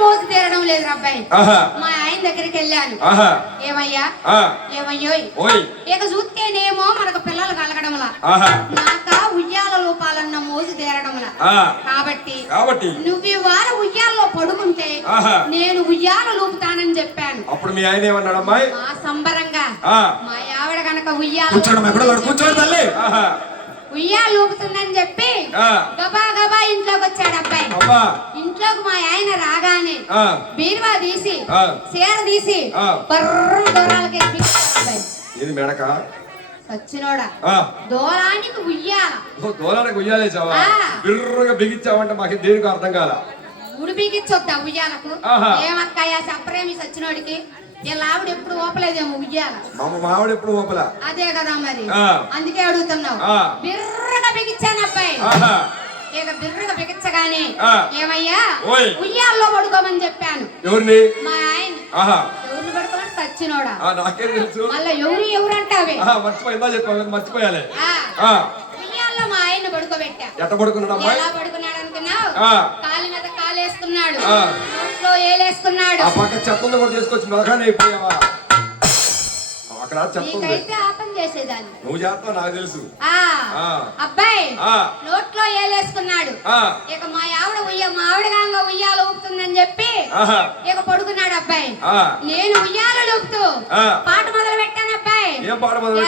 మోసు తీరడం లేదు అబ్బాయి మా ఆయన దగ్గరికి వెళ్ళాను. ఏమయ్యా? ఓయ్. ఇక చూస్తేనేమో మనకు పిల్లలు కలగడంలా. నాక ఉయ్యాల లోపాలన్న మోజు తీరడంలా. కాబట్టి కాబట్టి? నువ్వు ఇవాళ ఉయ్యాల్లో పడుకుంటే. నేను ఉయ్యాల లూపుతానని చెప్పాను. అప్పుడు మీ ఆయన ఏమన్నాడు అమ్మాయి మా సంబరంగా. మా ఆవిడ గనక ఉయ్యాల కూర్చోండి ఎక్కడ కూర్చోండి తల్లి. ఆహా. ఉయ్యాల లూపుతుందని చెప్పి గబా గబా ఇంట్లోకి వచ్చాడు అబ్బాయి. ఇంట్లోకి మా ఆయన రాగానే బీరువా తీసి. చీర తీసి దూరాలకి ఇది మెడక? సచ్చినోడా దూరానికి ఉయ్యాల. దూరానికి ఉయ్యాలేసావా ఆ. బిర్రగా బిగించావంటే మాకు దేనికి అర్థం కాల? ఉడి ఉయ్యాలకు. ఏమక్కయ్యా సప్రేమి సచ్చినోడికి? ఇలా ఆవిడ ఎప్పుడు ఓపలేదేమో ఉయ్యాల. మా మావిడ ఎప్పుడు ఓపల అదే కదా మరి. అందుకే అడుగుతున్నావు. బిర్రగా బిగించాను అబ్బాయి బిర్రగా బిగించగానే. ఏమయ్యా. ఉయ్యాల్లో పడుకోమని చెప్పాను. ఎవరిని? మా ఆయన. ఎవరిని పడుకోమని? సచ్చినోడా. నాకేం తెలుసు. మళ్ళా ఎవరు ఎవరు అంటావే? మర్చిపోయిందా చెప్పా మర్చిపోయాలి. ఉయ్యాల్లో మా ఆయన పడుకోబెట్టా. ఎట్ట పడుకున్నాడు ఎలా పడుకున్నాడు అనుకున్నావు. కాలు మీద కాలేసుకున్నాడు. నోట్లో ఏలేసుకున్నాడు ఆ పక్క చెత్త కూడా తీసుకొచ్చి మెలకానే అయిపోయావా? అక్కడ చేసేదాన్ని. నువ్వు చేస్తావు నాకు తెలుసు. అబ్బాయి. నోట్లో ఏలేసుకున్నాడు. ఇక మా ఆవిడ ఉయ్య మా ఆవిడ గాంగ ఉయ్యాల ఊపుతుందని చెప్పి ఇక పడుకున్నాడు అబ్బాయి. నేను ఉయ్యాల ఊపుతూ. పాట మొదలు పెట్టాను అబ్బాయి. ఏం పాట మొదలు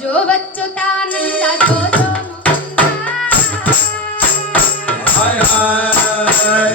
జో బచ్చుతానంద జో జో హాయ్ హాయ్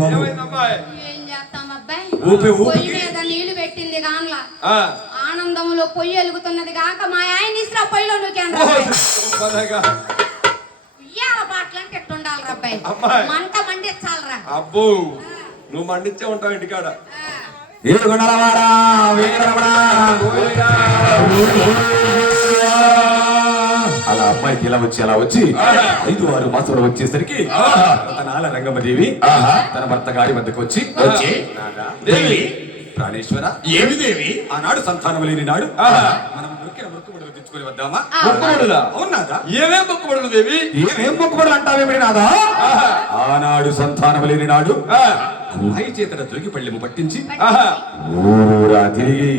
బాబు ఊపి ఊపి. మీద నీళ్ళు పెట్టింది గాన్ల. ఆ. ఆనందంలో పొయ్యి వెలుగుతున్నది కాక మా ఆయన ఇస్రా పొయ్యిలో నూకాను. ఉయ్యాల ఎట్టుండాలి అబ్బాయి. మంట మండించాలరా అబ్బో నువ్వు మండించే ఉంటావు ఇంటికాడ. అలా అమ్మాయికి ఇలా వచ్చి అలా వచ్చి ఐదు ఆరు మాసాలు వచ్చేసరికి నాల రంగమదేవి తన భర్త గారి వద్దకు వచ్చి వచ్చి, దేవి. ప్రాణేశ్వర ఏమి దేవి ఆనాడు సంతానం లేని నాడు. మనం మొక్కుబడులు తెచ్చుకొని వద్దామా ఆ. మొక్కుబడులా అవునాదా ఏమేం మొక్కుబడులు దేవి ఏమేం మొక్కుబడులు అంటావేమిటి నాదా. ఆనాడు సంతానం లేని నాడు అమ్మాయి చేతన జోగి పళ్ళెము పట్టించి. ఊరూరా తిరిగి.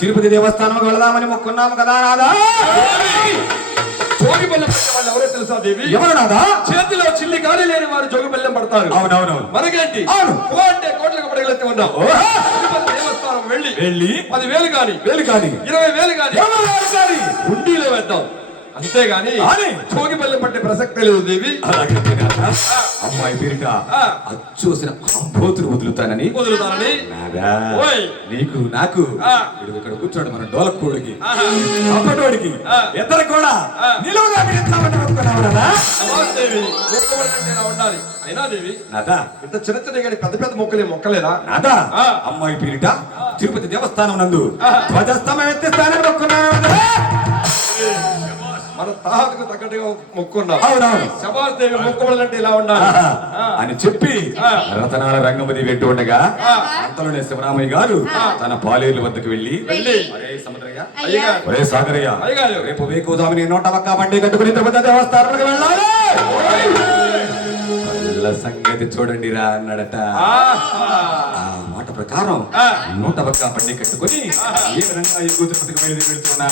తిరుపతి దేవస్థానం వెళదామని మొక్కున్నాము కదా వాళ్ళు ఎవరో తెలుసా దేవి? ఎవరు నాదా చేతిలో చిల్లి గాలి లేని వారు జోగి బెల్లం పడతారు. అవునవునవును. మనకేంటి? అవును. కోటే కోట్లకు పడగలెత్తి ఉన్నాం. దేవస్థానం వెళ్ళి వెళ్ళి పది వేలు కాని ఇరవై వేలు గాని ఇరవై వేలు కాని హుండీలో వేద్దాం. అంతేగాని. జోగి బెల్లం పట్టే ప్రసక్తే లేదు దేవి. అమ్మాయి పేరిట. అచ్చోసిన అంబోతులు వదులుతానని. వదులుతానని. నీకు నాకు. ఇక్కడ కూర్చోడు మన డోలకోడికి. అప్పటోడికి. ఇద్దరు కూడా. నిలువుగా ఉండాలి? అయినా దేవి? నాదా. ఇంత చిన్న చిన్న కానీ పెద్ద పెద్ద మొక్కలే మొక్కలేదా నాదా. అమ్మాయి పేరిట తిరుపతి దేవస్థానం నందు. ధ్వజస్తంభం ఎత్తిస్తానని మన తాతకు తగ్గట్టుగా మొక్కున్నాం శబాస్ దేవి మొక్కుబడులంటే ఇలా ఆహా. అని చెప్పి రతనాల రంగమది వెంట ఉండగా అంతలోనే శివరామయ్య గారు తన పాలేరు వద్దకు వెళ్ళి వెళ్ళి. ఒరే సాగరయ్య. రేపు వేకుదామని నూట ఒక్క బండి కట్టుకుని తిరుపతి దేవస్థానానికి వెళ్ళాలి. వాళ్ళ సంగతి చూడండి రా అన్నాడట ప్రకారం. నూట ఒక్క బండి కట్టుకుని ఏ విధంగా ఎక్కువ తిరుపతికి ఎక్కడా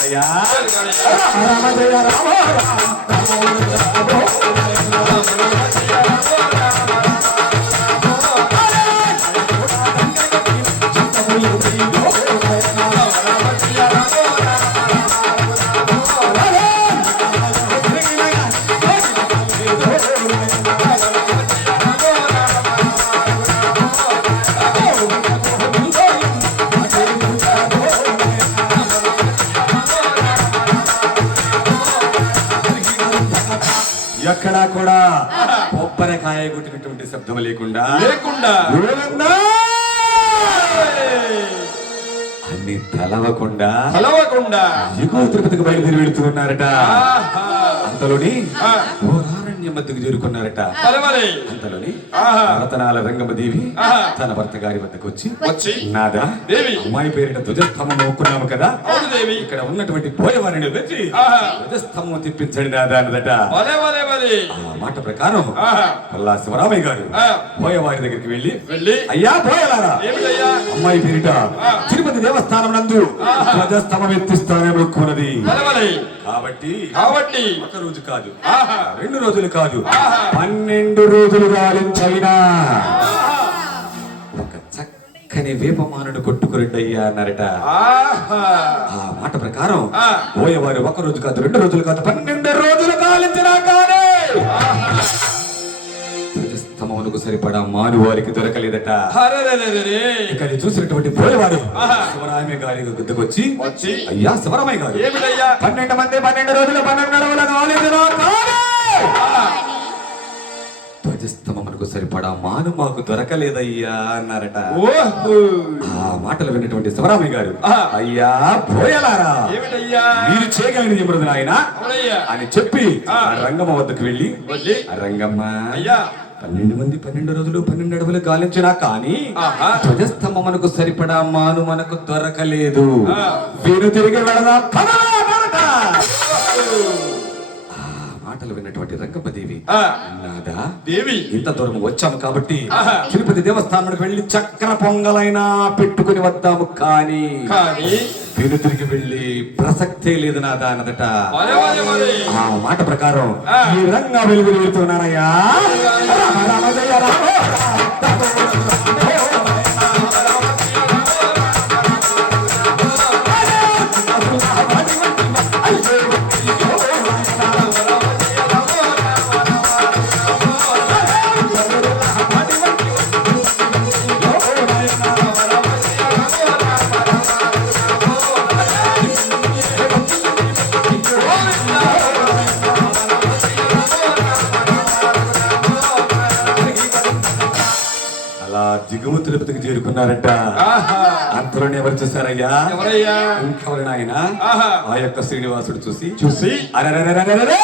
లేకుండా లేకుండా! అన్ని తలవకుండా కలవకుండా ఎగువ తిరుపతికి బయలుదేరి వెళుతున్నారట. అంతలోని ఘోరారణ్యం మధ్యకు చేరుకున్నారట అంతలోని. రతనాల రంగమదేవి. తన భర్త గారి వద్దకు వచ్చి వచ్చి. నాదా దేవి. అమ్మాయి పేరిట ధ్వజస్తంభం మొక్కున్నాము కదా? అవును దేవి. ఇక్కడ ఉన్నటువంటి పోయేవారిని వచ్చి. ధ్వజస్తంభం తిప్పించండి నాదా అన్నదట. ఆ మాట ప్రకారం. పల్లా శివరామయ్య గారు. పోయేవారి దగ్గరికి వెళ్ళి వెళ్ళి. అయ్యా పోయలారా? అమ్మాయి పేరిట తిరుపతి దేవస్థానం నందు ధ్వజస్తంభం ఎత్తిస్తానే మొక్కున్నది. కాబట్టి కాబట్టి. ఒక రోజు కాదు ఆహా. రెండు రోజులు కాదు. పన్నెండు రోజులు గాలించైనా ఒక చక్కని వేపమానుడు కొట్టుకురండయ్యా అన్నారట ఆ మాట ప్రకారం. పోయేవారు ఒక రోజు కాదు రెండు రోజులు కాదు పన్నెండు రోజులు కాలించినా కానీ ధ్వజస్తంభమునకు సరిపడా మాను వారికి దొరకలేదట. ఇక్కడ చూసినటువంటి పోయేవారు ఆహా. శివరామయ్య గారి వచ్చి అయ్యా శివరామయ్య గారు పన్నెండు మంది పన్నెండు రోజులు పన్నెండు అడవుల కాలేదురా కాలే. ధ్వజస్తంభమునకు సరిపడా మాను మాకు దొరకలేదయ్యా అన్నారట. ఆ మాటలు విన్నటువంటి శివరామయ్య గారు. అయ్యా పోయలారా? మీరు చేయగలిగిన ఎమరుదు నాయన అని చెప్పి రంగమ్మ వద్దకు వెళ్ళి వెళ్ళి. "ఆ రంగమ్మ అయ్యా. పన్నెండు మంది పన్నెండు రోజులు పన్నెండు అడవులు గాలించినా కానీ. ధ్వజస్తంభమునకు సరిపడా మాను మనకు దొరకలేదు. వీరు తిరిగి వెళదాం రంగమ్మదేవి ఆ. నాదా దేవి. ఇంత దూరం వచ్చాము కాబట్టి. తిరుపతి దేవస్థానానికి వెళ్ళి చక్ర పొంగలైనా పెట్టుకుని వద్దాము కానీ కానీ వీరు తిరిగి వెళ్ళి ప్రసక్తే లేదు నాదా అన్నదట. ఆ మాట ప్రకారం. ఈ రంగా వెలుగులు వెళ్తున్నానయ్యా రామ రామ జయ రామ. ఎవరు చూసారయ్యా ఇంకెవరు నాయన. ఆ యొక్క శ్రీనివాసుడు చూసి చూసి. అరెరెరెరెరెరె!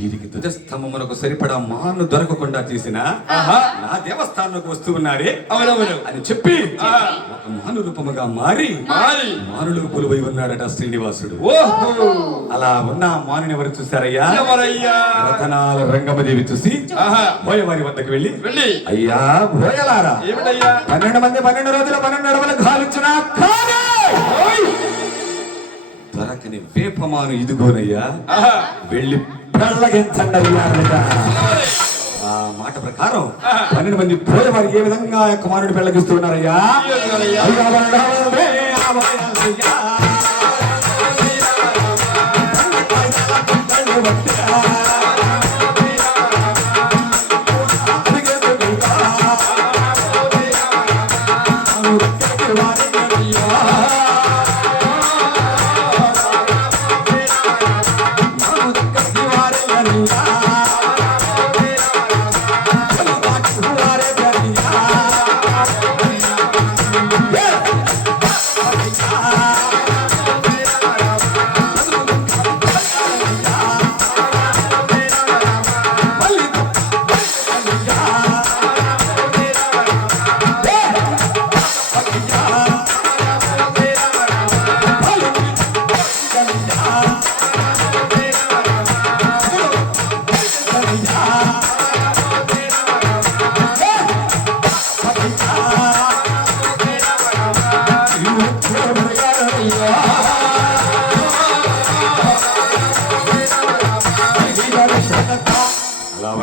వీరికి ధ్వజస్తంభమునకు సరిపడా మాను దొరకకుండా చేసిన ఆహా. నా దేవస్థానంలోకి వస్తూ ఉన్నారే అవునవును. అని చెప్పి. ఒక మాను రూపముగా మారి మారి. మానులో కొలువై ఉన్నాడట శ్రీనివాసుడు. ఓహో. అలా ఉన్న ఆ మానుని ఎవరు చూసారయ్యా రతనాల రంగమదేవి చూసి ఆహా. బోయవారి వద్దకు వెళ్ళి వెళ్ళి. అయ్యా ఏమిటయ్యా? పన్నెండు మంది పన్నెండు రోజుల పన్నెండు అడవులు గాలించిన దొరకని వేపమాను ఇదిగోనయ్యా. వెళ్ళి ఆ మాట ప్రకారం పన్నెండు మంది పూజ వారికి ఏ విధంగా యొక్క కుమారుడు పెళ్ళగిస్తున్నారయ్యా? Yeah.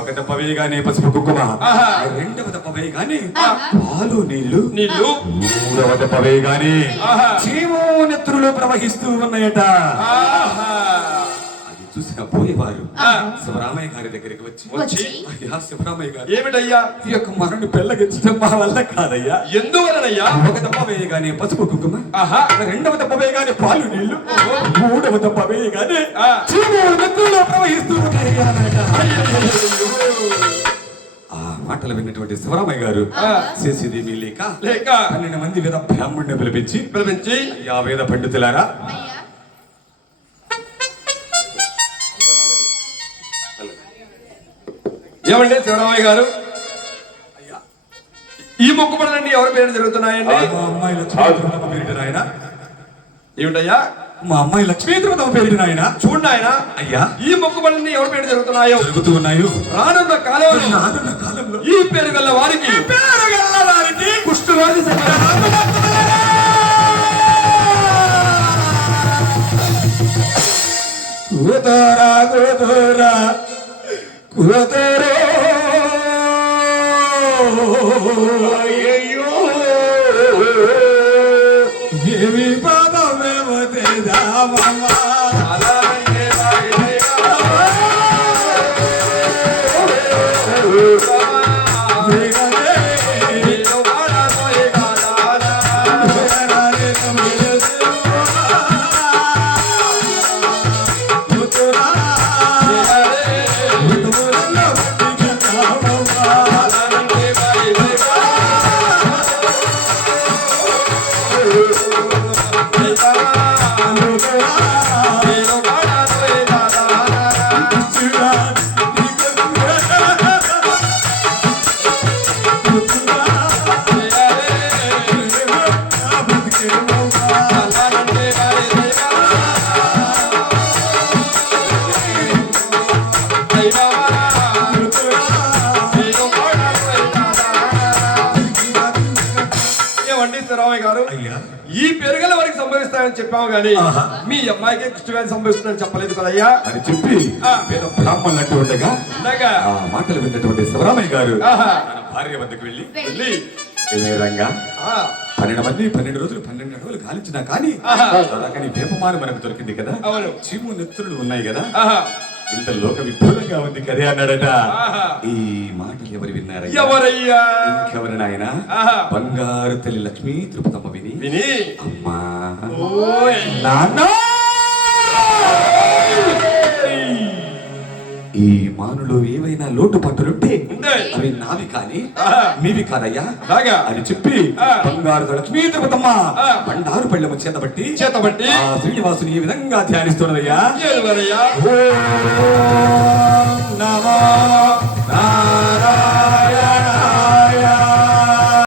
ఒక దెబ్బ వేయగానే పసుపు కుంకుమ. రెండవ దెబ్బ వేయగానే ఆహా. పాలు నీళ్ళు నీళ్ళు మూడవ దెబ్బ వేయగానే ఆహా. చీము నెత్తురులు ప్రవహిస్తూ ఉన్నాయట చూసిన పోయేవారు ఆ. శివరామయ్య గారి దగ్గరికి వచ్చి వచ్చి. అయ్యా శివరామయ్య గారు ఏమిటయ్యా? ఈ యొక్క మరణి పెళ్ళగించడం మా వల్ల కాదయ్యా. ఎందువలనయ్యా? ఒక దెబ్బ వేయగానే పసుపు కుంకుమ ఆహా. రెండవ దెబ్బ వేయగానే పాలు నీళ్ళు మూడవ దెబ్బ వేయగానే ఆ. ప్రవహిస్తూ. ఆ మాటలు విన్నటువంటి శివరామయ్య గారు ఆ. చేసేదేమీ లేక లేక. పన్నెండు మంది వేద బ్రాహ్మణ్ణి పిలిపించి పిలిపించి. అయ్యా వేద పండితులారా ఏమండి? శివరామయ్య గారు. ఈ మొక్కుబడులన్నీ ఎవరి పేరు జరుగుతున్నాయండి? మా అమ్మాయి పేరిట నాయన ఏమిటయ్యా? మా అమ్మాయి లక్ష్మీ తమ పేరిట నాయన చూడండి ఆయన. అయ్యా. ఈ మొక్కుబడులన్నీ ఎవరి పేరు జరుగుతున్నాయో? జరుగుతూ ఉన్నాయి? రానున్న కాలంలో. రానున్న కాలంలో. ఈ పేరు గల్ల వారికి. పేరు గల్ల వారికి. కుష్ఠరోగి కూతురా Cuidado. Ay, ay, yo. చెప్పాము ఆహా. మీ అమ్మాయికి కుష్ఠవ్యాధి సంభవిస్తుందని చెప్పలేదు కదయ్యా అని చెప్పి. పేద బ్రాహ్మణులు అంటూ ఉండగా ఆ మాటలు విన్నటువంటి శివరామయ్య గారు. తన భార్య వద్దకు వెళ్ళి వెళ్ళి పన్నెండు మంది పన్నెండు రోజులు పన్నెండు అడుగులు కాలించినా కానీ ఆహా. అలాగని వేపమాన మనకు దొరికింది కదా. చీము నెత్తులు ఉన్నాయి కదా. ఇంత లోక విఫలంగా ఉంది కదే అన్నాడట. ఈ మాటలు ఎవరు విన్నారా ఎవరయ్యా ఇంకెవరు నాయన. బంగారు తల్లి లక్ష్మీ తిరుపతమ్మ విని విని అమ్మా నాన్న ఈ మానులో ఏవైనా లోటుపాటులుంటే. అవి నావి కానీ. మీవి కాదయ్యా? అని చెప్పి. బంగారు లక్ష్మీ తిరుపతమ్మ. ఆ. బండారు పళ్ళెము చేతబట్టి. చేతబట్టి. ఆ శ్రీనివాసుని ఈ విధంగా ధ్యానిస్తున్నదయ్యా. నమో